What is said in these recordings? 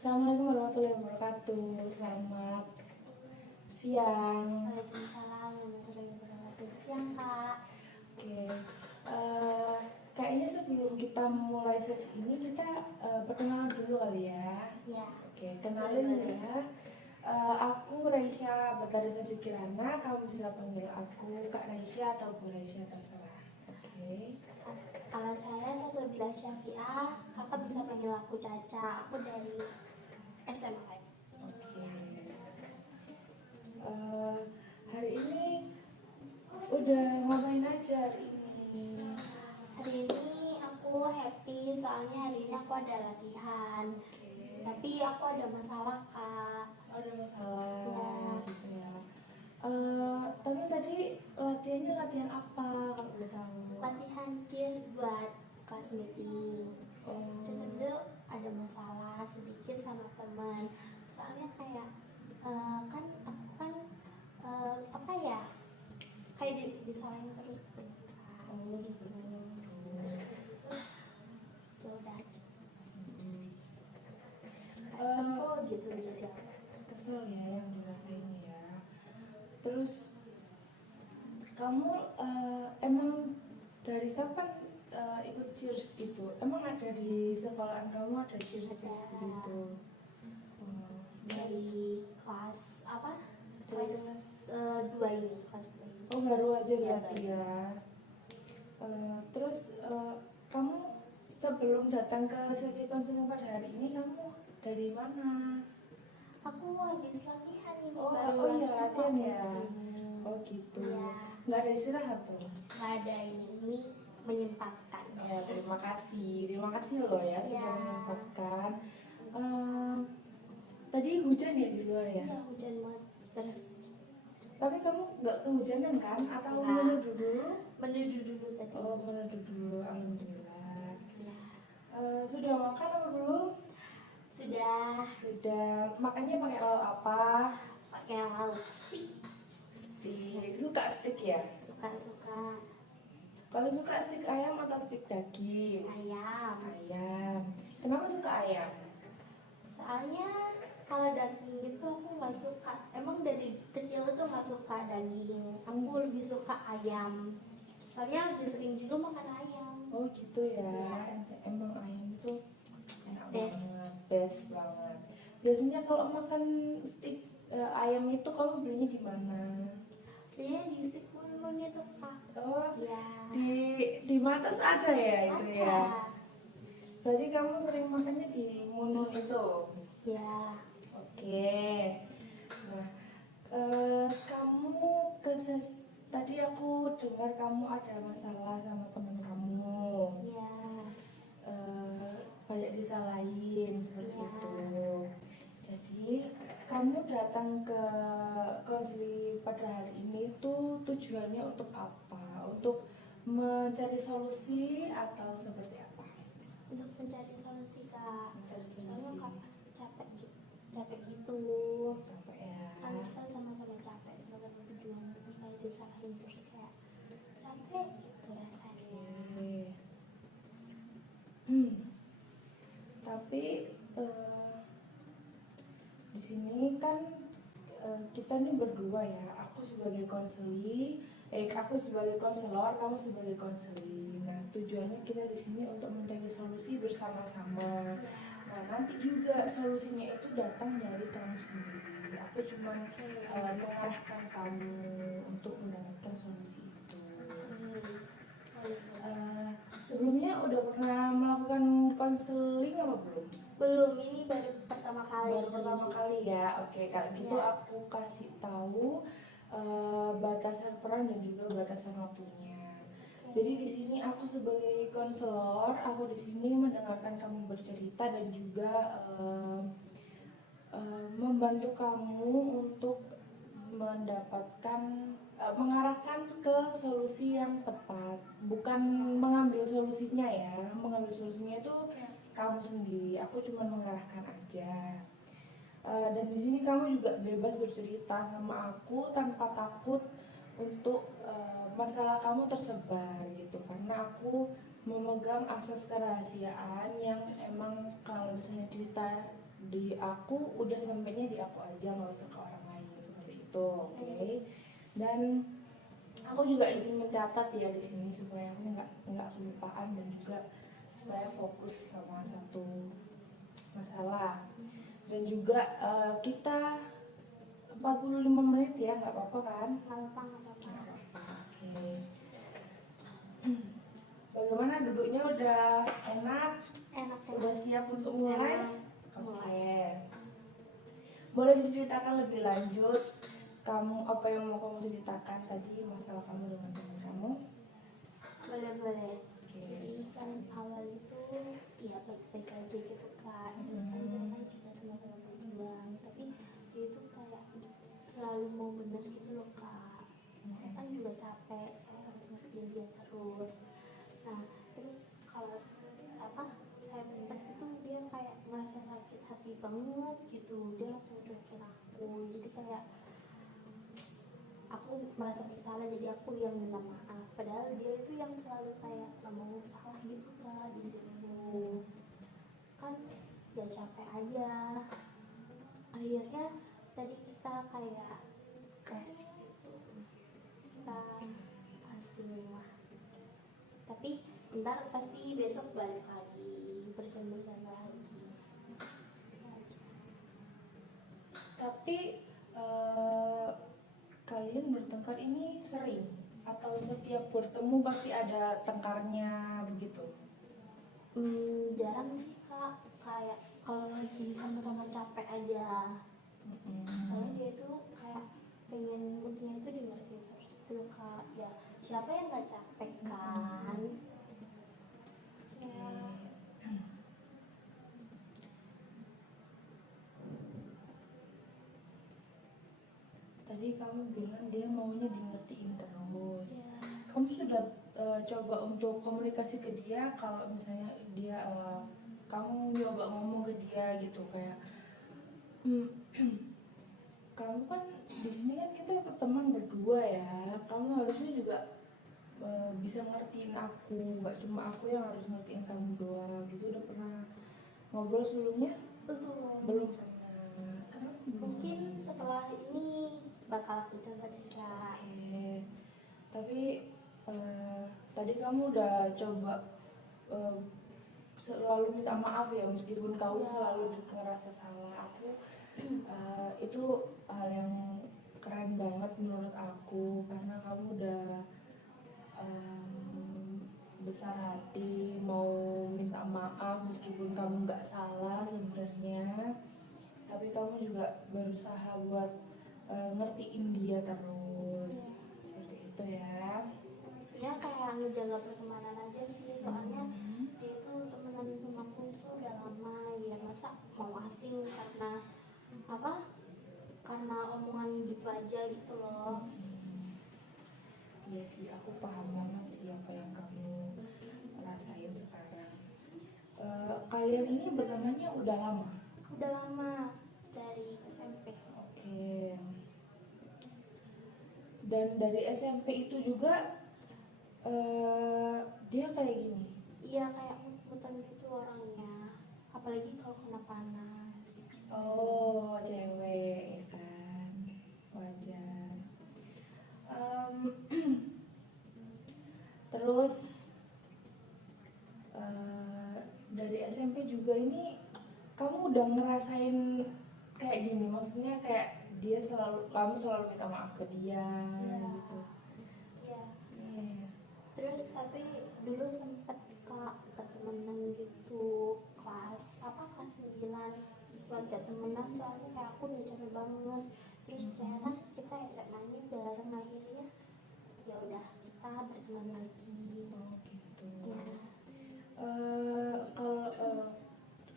Assalamualaikum warahmatullahi wabarakatuh. Selamat siang. Waalaikumsalam warahmatullahi wabarakatuh. Siang, Kak. Oke, eh, kayaknya sebelum kita mulai sesi ini kita perkenalan dulu kali ya. Ya. Oke, kenalin ya. Aku Raisya Batarisa Kirana. Kamu bisa panggil aku Kak Raisya atau Bu Raisya, terserah. Oke. Kalau saya Salsabila Syafi'ah, Kakak bisa panggil aku Caca. Aku dari SMA. Oke. Hari ini udah ngapain aja hari ini? Hari ini aku happy soalnya hari ini aku ada latihan. Oke. Tapi aku ada masalah, Kak. Ada masalah Ya. gitu ya. Tapi tadi latihannya latihan apa kalau boleh tahu? Latihan cheers buat kelas meeting. Oh, Terus habis itu ada masalah sedikit sama teman. Soalnya kayak kan aku kan apa ya, kayak disalahin terus tuh. oh gitu. Ya udah Eh, kesel gitu jadi. Kesel ya yang dirasain ya. Terus kamu emang dari kapan ikut cheers gitu? Emang ada di sekolahan kamu ada cheers Ada. gitu? Oh, Dari kelas apa? Dari Kelas kelas 2 ini, kelas 2 ini. Oh, baru aja Iya, berarti ya. Terus kamu sebelum datang ke sesi konseling pada hari ini kamu dari mana? Aku habis latihan ini Oh, baru oh iya, latihan latihan langsung ya. kesini. Oh gitu. Iya. Nggak ada istirahat tuh. Nggak ada ini menyempatkan. Ya, terima kasih loh ya sudah Ya. menyempatkan. Em, Tadi hujan ya di luar ya. Iya, hujan banget terus. Tapi kamu nggak kehujanan kan? Atau Nggak. menuduh dulu? Menuduh dulu tadi. Oh, menuduh dulu. Alhamdulillah. Ya. Sudah makan apa belum? Sudah Sudah. Makannya pakai lauk apa? pakai lauk sih. Stik. Suka stik ya? Suka-suka Kalau suka stik ayam atau stik daging? ayam. Ayam. Kenapa suka ayam? Soalnya kalau daging itu aku nggak suka. Emang dari kecil itu nggak suka daging. Aku lebih suka ayam. Soalnya lebih sering juga makan ayam. Oh gitu ya. Iya. Emang ayam itu enak Best. banget, best banget. Biasanya kalau makan stik ayam itu kamu belinya di mana? Belinya di Stik Mun itu, Kak. Oh, Ya. di Matas ada ya itu Ada. ya. Berarti kamu sering makannya di Munun itu. Ya. Oke. Nah, kamu tadi aku dengar kamu ada masalah sama teman kamu. Ya. Banyak disalahin seperti Ya. itu. Jadi kamu datang ke konseling pada hari ini tuh tujuannya untuk apa? Untuk mencari solusi atau seperti apa? Untuk mencari solusi, Kak. Mencari Soalnya solusi. Kak capek gitu. Capek ya. Kan kita sama-sama capek, sama-sama berjuang, terus kayak disalahin terus kayak capek gitu rasanya. Oke. Hmm. Tapi di sini kan kita nih berdua ya. Aku sebagai konselor, kamu sebagai konseli. Nah, tujuannya kita di sini untuk mencari solusi bersama-sama. Nah, nanti juga solusinya itu datang dari kamu sendiri. Aku cuma mengarahkan kamu untuk mendapatkan solusi itu. Sebelumnya udah pernah melakukan konseling apa belum? Belum, ini baru pertama kali. Baru pertama kali ya. Oke, kalau gitu Ya. aku kasih tahu batasan peran dan juga batasan waktunya. Jadi di sini aku sebagai konselor, aku di sini mendengarkan kamu bercerita dan juga membantu kamu untuk mendapatkan mengarahkan ke solusi yang tepat, bukan mengambil solusinya ya. Mengambil solusinya itu kamu sendiri, aku cuma mengarahkan aja. Dan di sini kamu juga bebas bercerita sama aku tanpa takut untuk masalah kamu tersebar gitu, karena aku memegang asas kerahasiaan yang emang kalau misalnya cerita di aku udah sampainya di aku aja, nggak usah ke orang lain seperti itu, oke? Dan aku juga izin mencatat ya di sini supaya aku nggak kelupaan dan juga supaya fokus sama satu masalah. Dan juga kita 45 menit ya, nggak apa-apa kan? Nggak apa-apa, nggak apa-apa. Nggak apa-apa, oke. Bagaimana duduknya, udah enak? Enak Udah siap untuk mulai? Enak. Oke. Boleh diceritakan lebih lanjut kamu apa yang mau kamu ceritakan tadi, masalah kamu dengan teman kamu? Boleh. Oke. Jadi kan awal itu ya baik-baik aja gitu kak. Terus kan kita kan juga sama-sama berjuang, tapi dia itu kayak selalu mau bener gitu loh kak. Saya kan juga capek, saya harus ngertiin dia terus. Nah terus kalau apa saya bentak itu dia kayak merasa sakit hati banget gitu, dia langsung cuekin aku. Jadi kayak aku merasa bersalah, jadi aku yang minta maaf, padahal dia itu yang selalu kayak gak mau salah gitu kak di situ. Kan ya capek aja, akhirnya tadi kita kayak crash gitu, kita asing lah, tapi ntar pasti besok balik lagi bersama lagi. Tapi kalian bertengkar ini sering atau setiap bertemu pasti ada tengkarnya begitu? Jarang sih kak, kayak kalau lagi sama-sama capek aja. Soalnya dia itu kayak pengen moodnya itu dimengertiin terus gitu kak. Ya siapa yang gak capek kan ya. Tadi kamu bilang dia maunya dingertiin terus. Ya. Kamu sudah coba untuk komunikasi ke dia kalau misalnya dia kamu coba ngomong ke dia gitu kayak kamu kan di sini kan kita teman berdua ya, kamu harusnya juga bisa ngertiin aku, nggak cuma aku yang harus ngertiin kamu doang gitu. Udah pernah ngobrol sebelumnya? Belum pernah. Kenapa belum Mungkin pernah? setelah ini bakal aku coba sih kak. Oke. Tapi tadi kamu udah coba eh, selalu minta maaf ya, meskipun kamu Ya. selalu ngerasa salah. Aku itu hal yang keren banget menurut aku, karena kamu udah besar hati mau minta maaf meskipun kamu nggak salah sebenarnya, tapi kamu juga berusaha buat ngertiin dia terus, seperti itu ya. Sebenarnya kayak ngejaga pertemanan aja sih, soalnya dia itu temenan sama aku itu udah lama ya, masa mau asing karena apa, karena omongan gitu aja gitu loh. Iya sih, aku paham banget sih apa yang kamu rasain sekarang. Kalian ini bertemannya udah lama? Udah lama, dari SMP. Oke. Dan dari SMP itu juga dia kayak gini? Iya kayak mut-mutan gitu orangnya, apalagi kalau kena panas. Oh, cewek ya kan, wajar. Terus dari SMP juga ini kamu udah ngerasain kayak gini, maksudnya kayak kamu selalu minta maaf ke dia Iya. gitu. Iya. Iya. Terus tapi dulu sempet kak ketemenan gitu kelas apa kelas 9, terus buat gak temenan soalnya kayak aku udah capek banget. Terus ternyata kita SMA-nya bareng, akhirnya ya udah kita berteman lagi. Oh gitu. Ya. Kalau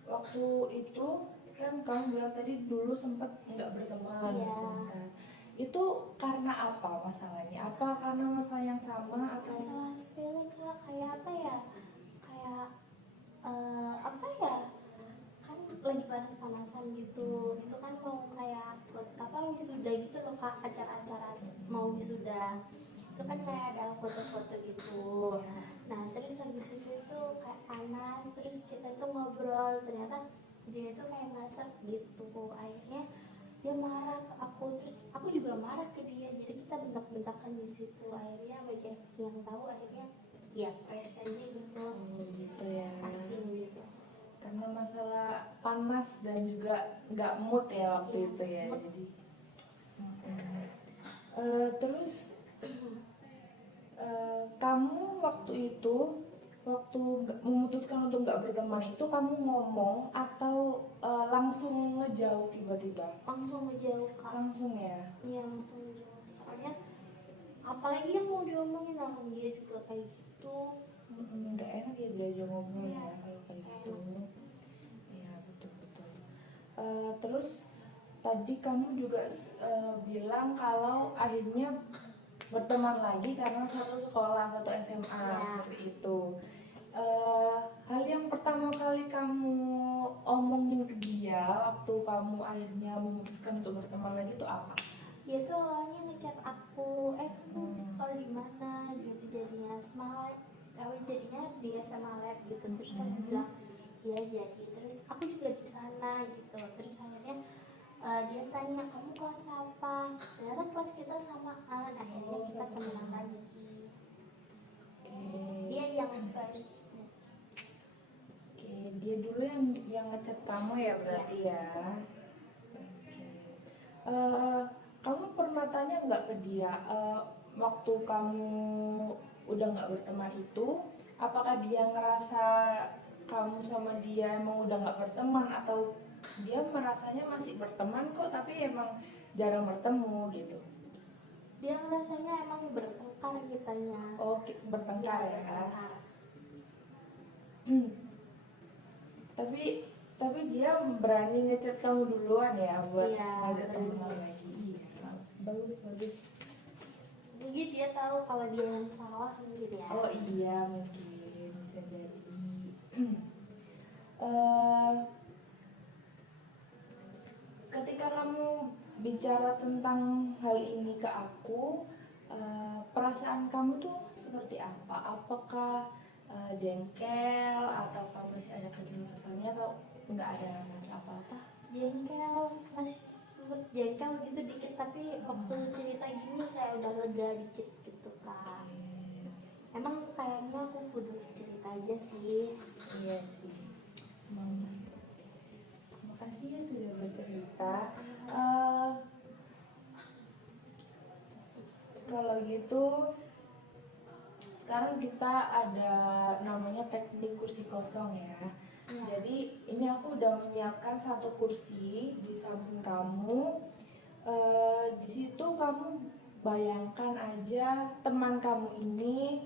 waktu itu kan kamu bilang tadi dulu sempat nggak berteman Iya. sebentar. Itu karena apa masalahnya? Apa karena masalah yang sama atau? Masalah sepele kak, kayak apa ya, kayak apa ya, kan lagi panas-panasan gitu, itu kan mau kayak buat apa wisuda gitu loh kak, acara-acara mau wisuda itu kan kayak ada foto-foto gitu. Nah terus habis itu kayak panas, terus kita itu ngobrol, ternyata dia itu kayak masak gitu. Akhirnya dia marah ke aku, terus aku juga marah ke dia, jadi kita bentak-bentakan di situ. Akhirnya bagian yang tahu, akhirnya ya crash aja gitu, Oh gitu ya. asing gitu. Karena masalah panas dan juga nggak mood ya waktu Iya, itu ya. mood. Jadi terus kamu waktu itu memutuskan untuk nggak berteman itu kamu ngomong atau langsung ngejauh tiba-tiba? Langsung ngejauh Kak. Langsung ya. Iya, langsung ngejauh, soalnya apalagi yang mau diomongin orang dia juga kayak gitu. Nggak enak ya diajak ngobrol Iya. ya kalau kayak gitu. Iya betul-betul. Terus tadi kamu juga bilang kalau akhirnya berteman lagi karena satu sekolah, satu SMA, Ya. seperti itu. Hal yang pertama kali kamu omongin ke dia waktu kamu akhirnya memutuskan untuk berteman lagi itu apa? Dia tuh awalnya ngechat aku, kamu di sekolah di mana gitu, jadinya Semalab, jadinya dia sama lab gitu. Terus aku bilang iya jadi, terus aku juga di sana gitu. Terus akhirnya dia tanya kamu kelas apa, ternyata kelas kita samaan. Akhirnya kita temenan lagi. Dia yang first. Oke, dia dulu yang ngechat kamu ya berarti ya. Eh, kamu pernah tanya nggak ke dia waktu kamu udah nggak berteman itu, apakah dia ngerasa kamu sama dia emang udah nggak berteman atau dia merasanya masih berteman kok tapi emang jarang bertemu gitu? Dia ngerasanya emang bertengkar kitanya. Oh, bertengkar ya. Bertengkar. Tapi dia berani ngechat kamu duluan ya buat Iya, ngajak berani. temenan lagi. Iya, bagus. Mungkin dia tahu kalau dia yang salah mungkin ya. Oh iya mungkin bisa jadi. Eh, ketika kamu bicara tentang hal ini ke aku, perasaan kamu tuh seperti apa? Apakah jengkel atau kamu masih ada kesel-keselnya atau nggak ada rasa apa-apa? Jengkel, masih sempet jengkel gitu dikit, tapi waktu cerita gini kayak udah lega dikit gitu Kak. Emang kayaknya aku butuh cerita aja sih. Iya sih. Makasih ya sudah bercerita. Kalau gitu sekarang kita ada namanya teknik kursi kosong ya. Jadi ini aku udah menyiapkan satu kursi di samping kamu. Di situ kamu bayangkan aja teman kamu ini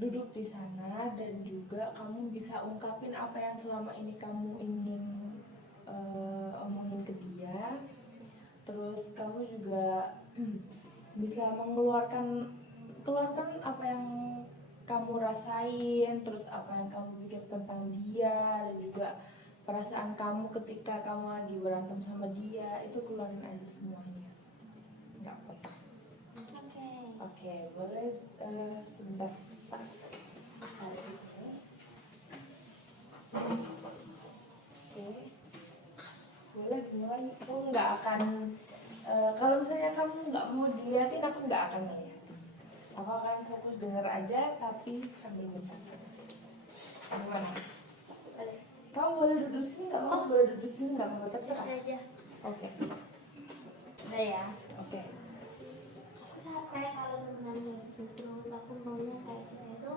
duduk di sana dan juga kamu bisa ungkapin apa yang selama ini kamu ingin omongin ke dia. Terus kamu juga bisa keluarkan apa yang kamu rasain, terus apa yang kamu pikir tentang dia dan juga perasaan kamu ketika kamu lagi berantem sama dia, itu keluarin aja semuanya. Nggak apa-apa. Oke, boleh sebentar Pak. Oke, boleh mulai. Aku nggak akan kalau misalnya kamu nggak mau diliatin, aku nggak akan ngeliatin. Aku akan fokus denger aja tapi sambil mencatat. Gimana? Kamu boleh duduk sini nggak mau? Boleh duduk sini nggak mau? Terserah. aja. Oke. Udah ya. Oke. Aku kayak kalau temenan gitu, terus aku maunya kayak kita itu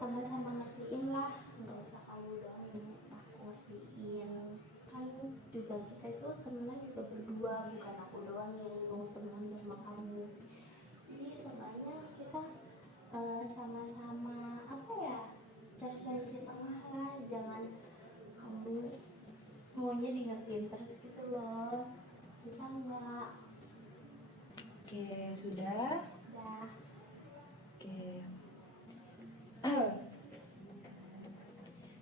sama-sama ngertiin lah, nggak usah kamu doang yang aku ngertiin. Kan juga kita itu temenan juga berdua, bukan aku doang yang mau temenan sama kamu. Jadi sebenarnya kita sama-sama apa ya, cari solusi tengah lah, jangan kamu maunya di ngertiin terus gitu loh, bisa nggak? Oke, sudah. Ya. Oke.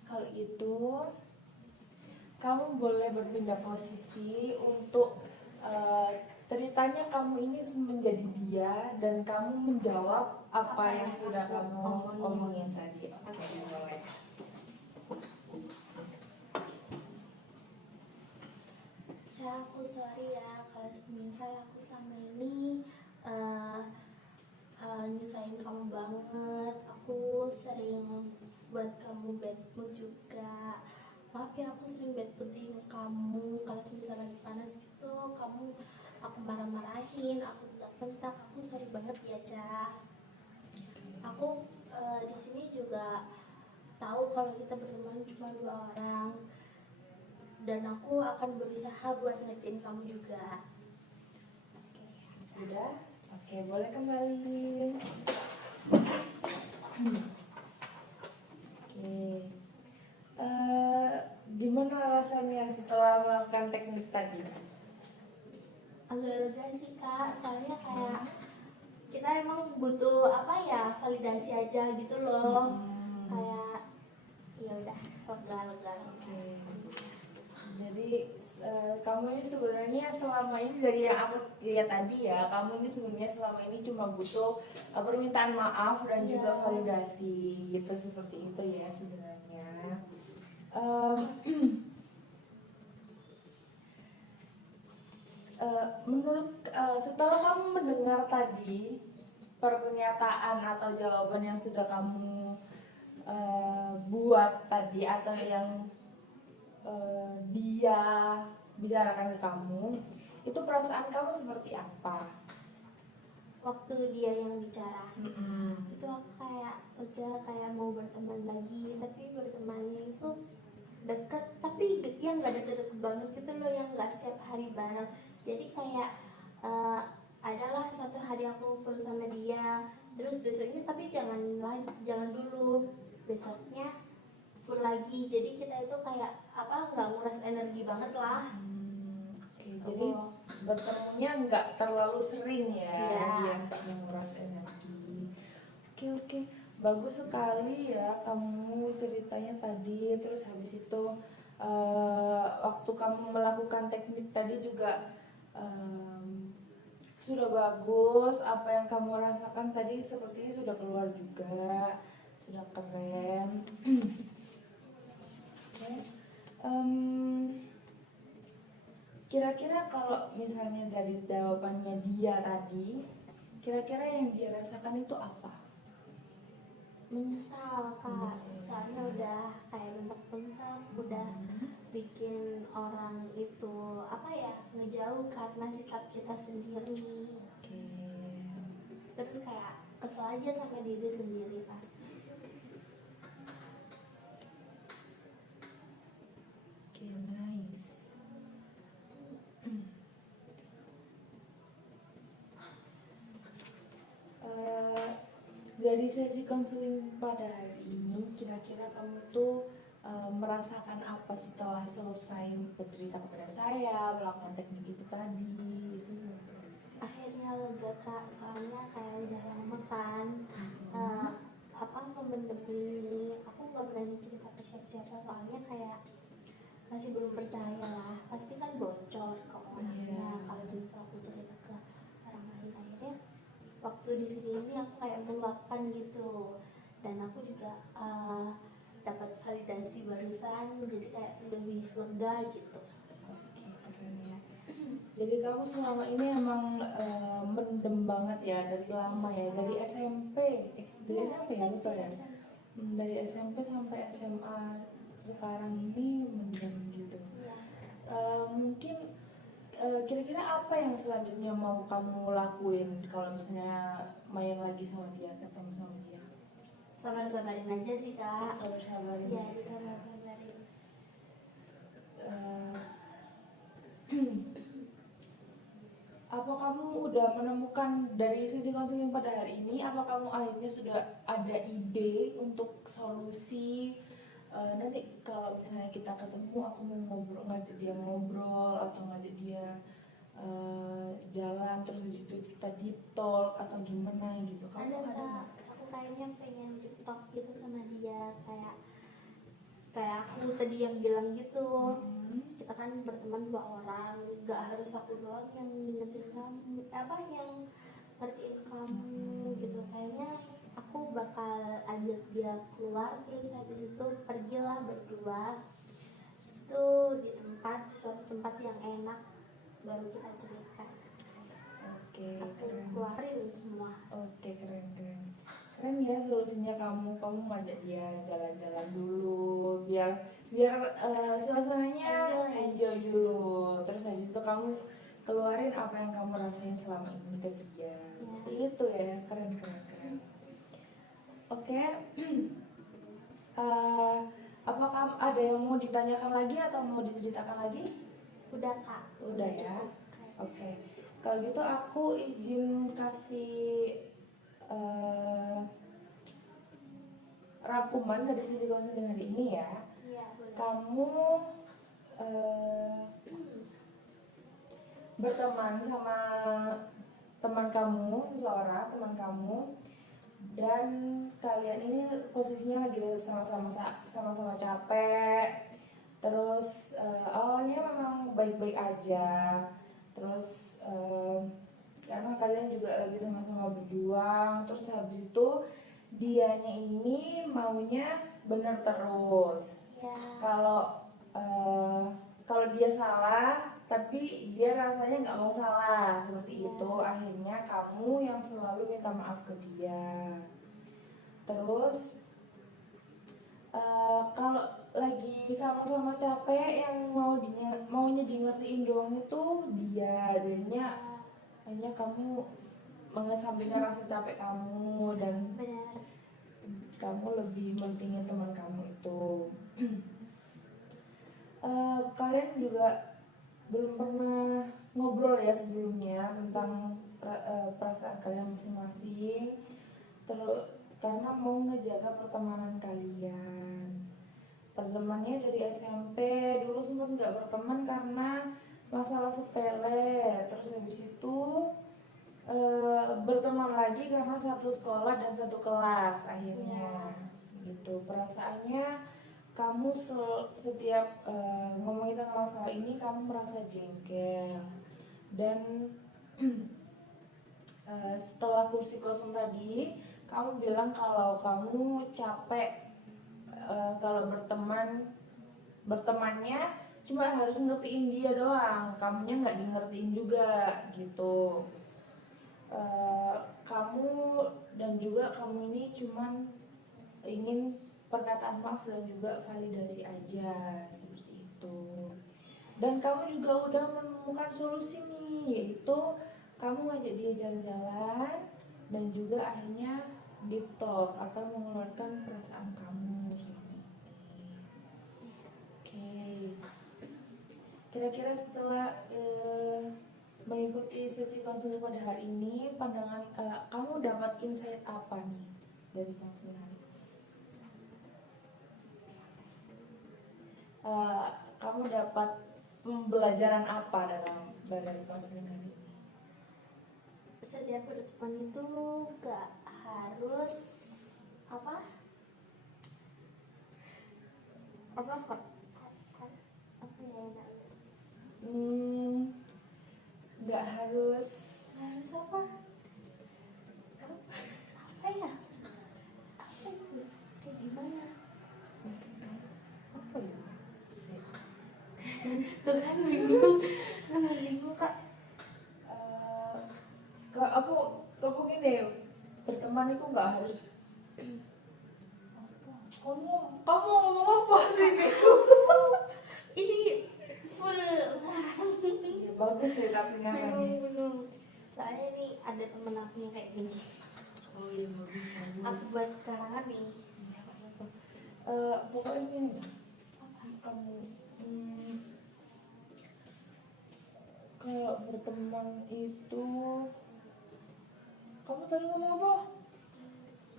Kalau gitu, kamu boleh berpindah posisi untuk ceritanya kamu ini menjadi dia dan kamu menjawab apa yang sudah kamu omongin tadi. Oke, boleh. aku sorry ya kalau misal aku selama ini eh, nyusahin kamu banget. Aku sering buat kamu bad mood juga. Maaf ya, aku sering bad moodin kamu. Kalau misalnya lagi panas gitu, kamu aku marah-marahin, aku bentak-bentak. Aku sorry banget ya, Ca. Aku di sini juga tahu kalau kita berteman cuma 2 orang, dan aku akan berusaha buat ngertiin kamu juga. Oke. Sudah? Oke, boleh kembali. Oke. Gimana rasanya setelah melakukan teknik tadi? Agak lega sih kak, soalnya kayak kita emang butuh apa ya, validasi aja gitu loh. Kayak ya udah, lega. Oke. Jadi kamu ini sebenarnya selama ini dari yang aku lihat tadi ya, kamu ini sebenarnya selama ini cuma butuh permintaan maaf dan Iya. juga validasi gitu, seperti itu ya sebenarnya. Em, Menurut setelah kamu mendengar tadi pernyataan atau jawaban yang sudah kamu buat tadi atau yang dia bicarakan ke kamu, itu perasaan kamu seperti apa? Waktu dia yang bicara, Mm-mm. itu aku kayak udah kayak mau berteman lagi, tapi bertemannya itu deket, tapi yang nggak deket-deket banget gitu loh, yang nggak setiap hari bareng. Jadi kayak eh, adalah satu hari aku full sama dia, terus besoknya tapi jangan dulu, besoknya full lagi. Jadi kita itu kayak apa, nggak nguras energi banget lah. Oke, jadi bertemunya nggak terlalu sering ya, Iya. biar nggak menguras energi. Oke, bagus sekali ya kamu ceritanya tadi. Terus habis itu waktu kamu melakukan teknik tadi juga sudah bagus. Apa yang kamu rasakan tadi sepertinya sudah keluar juga, sudah keren. Oke. Kira-kira kalau misalnya dari jawabannya dia tadi, kira-kira yang dia rasakan itu apa? Menyesal kak, soalnya udah kayak bentak-bentak, udah bikin orang itu apa ya, ngejauh karena sikap kita sendiri. Oke, Terus kayak kesel aja sama diri sendiri pasti. oke, nice. Eh, dari sesi konseling pada hari ini, kira-kira kamu tuh merasakan apa setelah selesai bercerita kepada saya, melakukan teknik itu tadi? Itu Akhirnya lega kak, soalnya kayak udah lama kan eh, apa memendam ini, aku nggak berani cerita ke siapa-siapa, soalnya kayak masih belum percaya lah, pasti kan bocor ke orangnya. Iya. Kalau justru aku cerita ke orang lain, akhirnya waktu di sini ini aku kayak meluapkan gitu, dan aku juga dapat validasi barusan, jadi kayak lebih lega gitu. Oke, keren ya. Jadi kamu selama ini emang mendem banget ya dari lama ya, dari SMP, dari SMP ya betul ya. Dari SMP sampai SMA sekarang ini mendem gitu. Iya. Mungkin kira-kira apa yang selanjutnya mau kamu lakuin kalau misalnya main lagi sama dia, ketemu sama dia? Sabar-sabarin aja sih kak. Sabar-sabarin. Iya, disabar-sabarin. Eh, apa kamu udah menemukan dari sisi konseling pada hari ini, apa kamu akhirnya sudah ada ide untuk solusi nanti kalau misalnya kita ketemu, aku mau ngobrol, ngajak dia ngobrol atau ngajak dia jalan, terus di situ kita deep talk atau gimana gitu, kamu Ada ada kak, nggak? aku kayaknya pengen deep talk gitu sama dia, kayak aku tadi yang bilang gitu. Kita kan berteman 2 orang, nggak harus aku doang yang ngingetin kamu, apa yang ngertiin kamu gitu. Kayaknya aku bakal ajak dia keluar, terus habis itu pergilah berdua, terus itu di suatu tempat yang enak, baru kita cerita. Oke, Aku keren. keluarin semua. Oke, keren keren. Keren ya solusinya, kamu ngajak dia jalan-jalan dulu biar biar suasananya enjoy dulu. Terus habis itu kamu keluarin apa yang kamu rasain selama ini ke dia. Seperti itu ya, keren keren keren. Oke. Apakah ada yang mau ditanyakan lagi atau mau diceritakan lagi? Udah kak. Udah ya. Oke. Kalau gitu aku izin kasih rangkuman dari sisi konseling hari ini ya. Iya boleh. Kamu berteman sama teman kamu, seseorang teman kamu, dan kalian ini posisinya lagi sama-sama capek. Terus awalnya memang baik-baik aja. Terus karena kalian juga lagi sama-sama berjuang. Terus habis itu dianya ini maunya benar terus. Ya. Kalau dia salah tapi dia rasanya nggak mau salah seperti itu, akhirnya kamu yang selalu minta maaf ke dia. Terus kalau lagi sama-sama capek yang maunya di ngertiin doang itu dia, jadinya hanya kamu mengesampingkan rasa capek kamu dan Benar. kamu lebih mentingin teman kamu itu. Kalian juga belum pernah ngobrol ya sebelumnya tentang perasaan kalian masing-masing, terus karena mau ngejaga pertemanan kalian. Pertemanannya dari SMP, dulu sempat nggak berteman karena masalah sepele, terus habis itu berteman lagi karena satu sekolah dan satu kelas akhirnya gitu. Perasaannya kamu setiap ngomongin tentang masalah ini kamu merasa jengkel dan setelah kursi kosong tadi kamu bilang kalau kamu capek kalau bertemannya cuma harus ngertiin dia doang, kamunya nggak di ngertiin juga gitu. Kamu dan juga kamu ini cuman ingin perkataan maaf dan juga validasi aja seperti itu. Dan kamu juga udah menemukan solusi nih, yaitu kamu ngajak dia jalan-jalan dan juga akhirnya deep talk atau mengeluarkan perasaan kamu selama ini. Oke. Kira-kira setelah mengikuti sesi konseling pada hari ini, pandangan kamu dapat insight apa nih dari konseling hari ini? Kamu dapat pembelajaran apa dari konseling hari ini? Setiap berteman itu gak harus apa ya Nggak harus apa ya kayak gimana apa ya? tuh kan bingung kak. Aku gini, berteman itu nggak harus. Kamu ngomong apa sih gitu? Ini full ngarang. Ya, bagus ya tapi ngarangnya. Bingung. Soalnya ini ada temen aku yang kayak gini. Oh iya bagus. Aku buat karangan nih. Pokoknya gini, kamu kalau berteman itu, kamu tadi ngomong apa?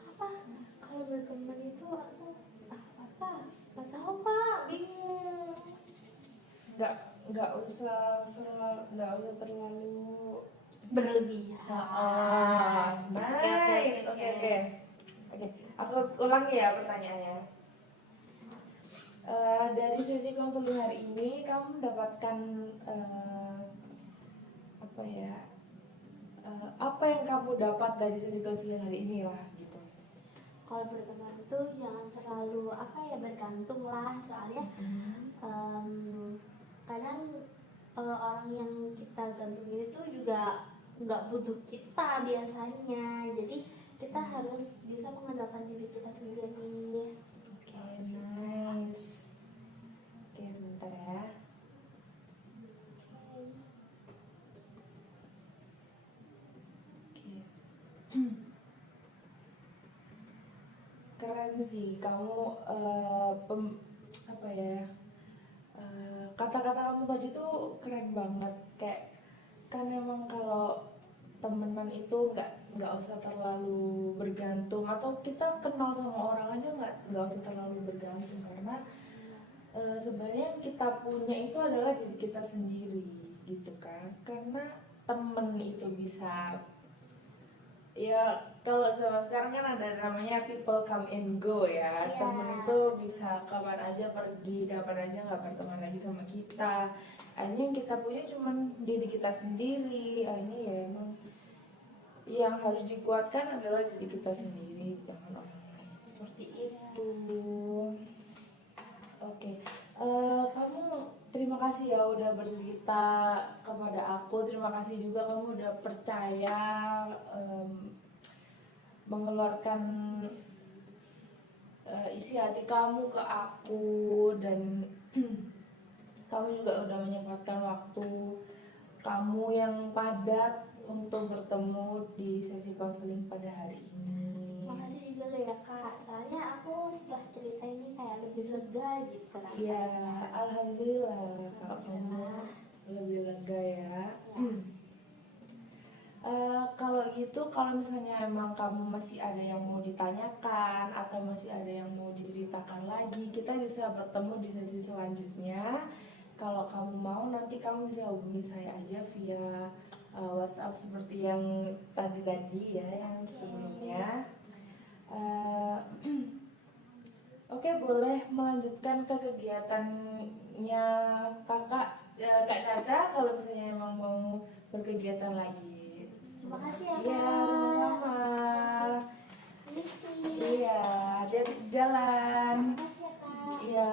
Apa? Kalau berteman itu aku apa? Gak tahu kak, bingung. Nggak usah terlalu berlebihan. Nice. Oke. Aku ulangi ya pertanyaannya. Dari sesi konseling hari ini kamu mendapatkan apa yang kamu dapat dari sesi konseling hari ini lah gitu. Kalau berteman itu jangan terlalu bergantung lah, soalnya kadang orang yang kita gantungin itu juga nggak butuh kita biasanya, jadi kita harus bisa mengandalkan diri kita sendiri. Oke, nice. Oke, sebentar ya. Oke. Keren sih kamu, apa ya, kata-kata kamu tadi tuh keren banget. Kayak kan emang kalau temenan itu nggak usah terlalu bergantung, atau kita kenal sama orang aja nggak usah terlalu bergantung, karena sebenarnya yang kita punya itu adalah diri kita sendiri gitu kan. Karena temen itu bisa, ya kalau zaman sekarang kan ada namanya people come and go ya. Iya. Temen itu bisa kapan aja pergi, kapan aja nggak berteman lagi sama kita. Akhirnya yang kita punya cuman diri kita sendiri. Akhirnya ya emang yang harus dikuatkan adalah diri kita sendiri, jangan orang lain. Seperti itu. Oke, kamu terima kasih ya udah bercerita kepada aku. Terima kasih juga kamu udah percaya mengeluarkan isi hati kamu ke aku, dan kamu juga udah menyempatkan waktu kamu yang padat untuk bertemu di sesi konseling pada hari ini. Makasih juga loh ya kak, soalnya aku setelah cerita ini kayak lebih lega gitu rasanya. Iya, alhamdulillah kalau kamu lebih lega ya. Kalau gitu, kalau misalnya emang kamu masih ada yang mau ditanyakan atau masih ada yang mau diceritakan lagi, kita bisa bertemu di sesi selanjutnya. Kalau kamu mau, nanti kamu bisa hubungi saya aja via WhatsApp seperti yang tadi ya, yang sebelumnya. Oke, boleh melanjutkan ke kegiatannya Kak Caca kalau misalnya emang mau berkegiatan lagi. Terima kasih ya Iya, kak. sama-sama. Ini sih. Iya, hati-hati di jalan. Terima kasih ya kak. Iya.